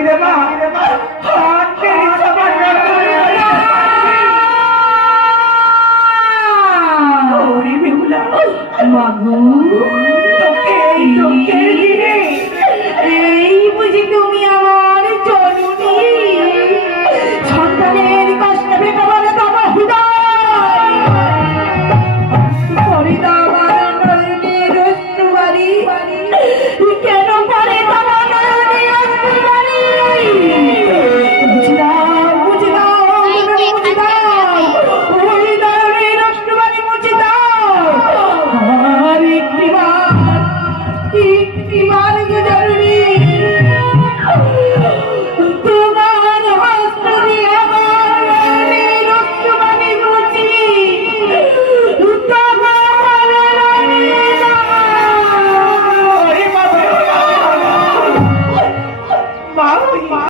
রে মা হাত তেরি সবার ওরে বেহুলা মাগো তোকে এই দুঃখের দিনে এই বুঝি তুমি আমার জননী সন্তানের কষ্ট ভেবে বলে তোমার হৃদয় করে তোমার নয়নের অশ্রুবারি কেন করে তোমার নয়নের অশ্রুবারি বুঝে দাও বুঝে দাও বুঝে দাও ওই নয়নের অশ্রুবারি মুছে দাও আর একটিবার জরুরি তোমার হস্ত দিয়ে আমার নয়নের অশ্রুবারি মুছি তোমার মা